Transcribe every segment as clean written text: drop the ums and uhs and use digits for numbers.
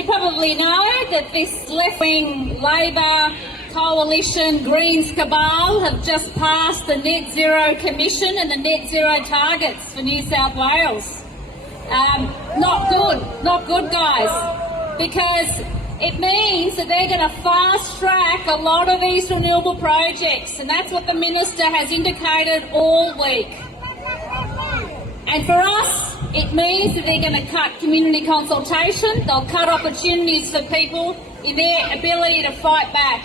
you probably know that this left-wing Labor coalition Greens cabal have just passed the Net Zero Commission and the Net Zero targets for New South Wales. Not good, guys, because it means that they're going to fast-track a lot of these renewable projects, and that's what the Minister has indicated all week. And for us, it means that they're going to cut community consultation, they'll cut opportunities for people in their ability to fight back.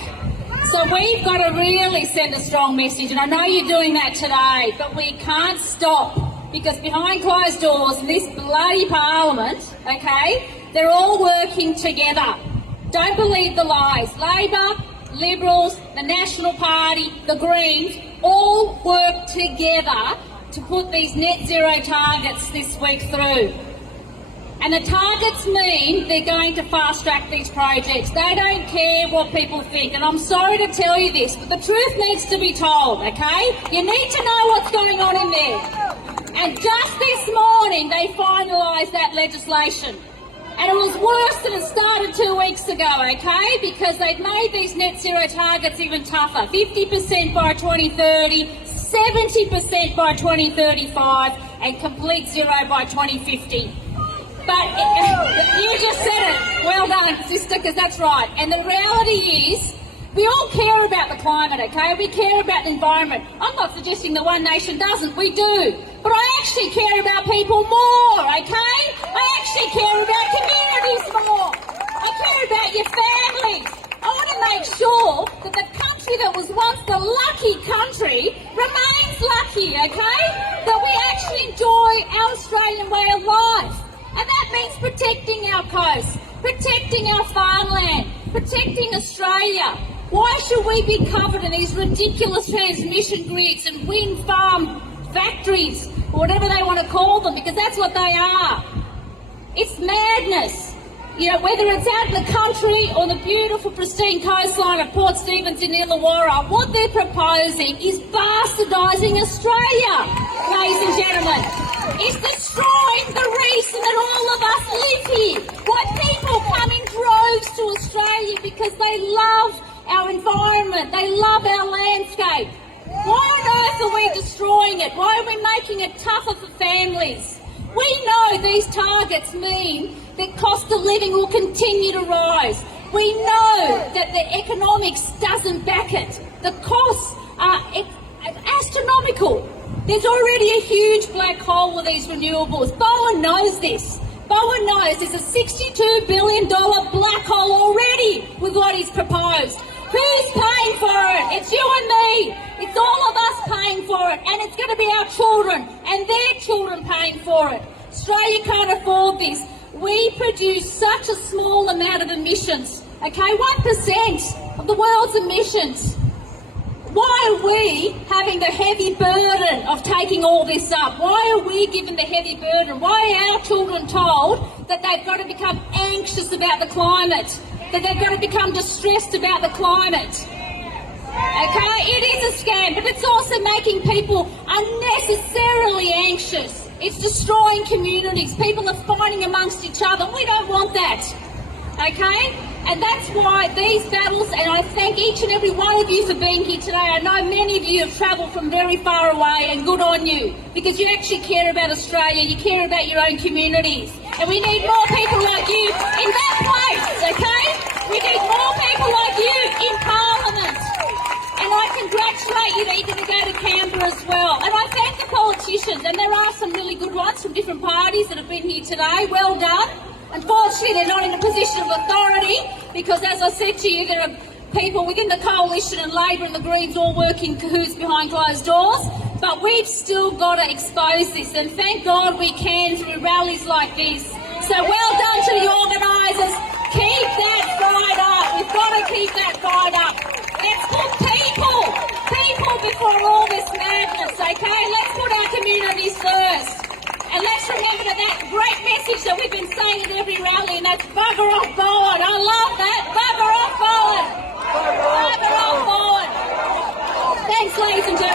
So we've got to really send a strong message, and I know you're doing that today, but we can't stop, because behind closed doors in this bloody Parliament, okay, they're all working together. Don't believe the lies. Labor, Liberals, the National Party, the Greens all work together to put these net zero targets this week through. And the targets mean they're going to fast-track these projects. They don't care what people think. And I'm sorry to tell you this, but the truth needs to be told, okay? You need to know what's going on in there. And just this morning, they finalised that legislation. And it was worse than it started 2 weeks ago, okay? Because they've made these net zero targets even tougher. 50% by 2030, 70% by 2035, and complete zero by 2050. But you just said it. Well done, sister, because that's right. And the reality is, we all care about the climate, okay? We care about the environment. I'm not suggesting the One Nation doesn't. We do. But I actually care about people more, okay? I actually care about communities more. I care about your families. I want to make sure that the country that was once the lucky country remains lucky, okay? That we actually enjoy our Australian way of life. And that means protecting our coast, protecting our farmland, protecting Australia. Why should we be covered in these ridiculous transmission grids and wind farm factories, or whatever they want to call them, because that's what they are. It's madness. You know, whether it's out in the country or the beautiful pristine coastline of Port Stephens in Illawarra, what they're proposing is bastardising Australia, ladies and gentlemen. It's destroying the reason that all of us live here. Why people come in droves to Australia, because they love our environment, they love our landscape. Why on earth are we destroying it? Why are we making it tougher for families? We know these targets mean that cost of living will continue to rise. We know that the economics doesn't back it. The costs are astronomical. There's already a huge black hole with these renewables. Bowen knows this. Bowen knows there's a $62 billion black hole already with what he's proposed. Who's paying for it? It's you and me. It's all of us paying for it, and it's going to be our children and their children paying for it. Australia can't afford this. We produce such a small amount of emissions, okay? 1% of the world's emissions. Why are we having the heavy burden of taking all this up? Why are we given the heavy burden? Why are our children told that they've got to become anxious about the climate, that they've got to become distressed about the climate? Okay, it is a scam, but it's also making people unnecessarily anxious. It's destroying communities. People are fighting amongst each other. We don't want that, okay? And that's why these battles, and I thank each and every one of you for being here today. I know many of you have travelled from very far away, and good on you, because you actually care about Australia, you care about your own communities. And we need more people like you in that place, okay? We need more people like you in Parliament. And I congratulate you that you're going to go to Canberra as well. And I thank the politicians, and there are some really good ones from different parties that have been here today. Well done. Unfortunately, they're not in a position of authority because, as I said to you, there are people within the coalition and Labor and the Greens all working cahoots behind closed doors. But we've still got to expose this, and thank God we can through rallies like this. So well done to the organisers. Keep that fight up. We've got to keep that fight up. Let's put people before all this madness, okay? Let's put our communities first. And let's remember that great message that we've been saying at every rally, and that's bugger off Bowen. I love that. Bugger off Bowen. Bugger off Bowen. Thanks, ladies and gentlemen.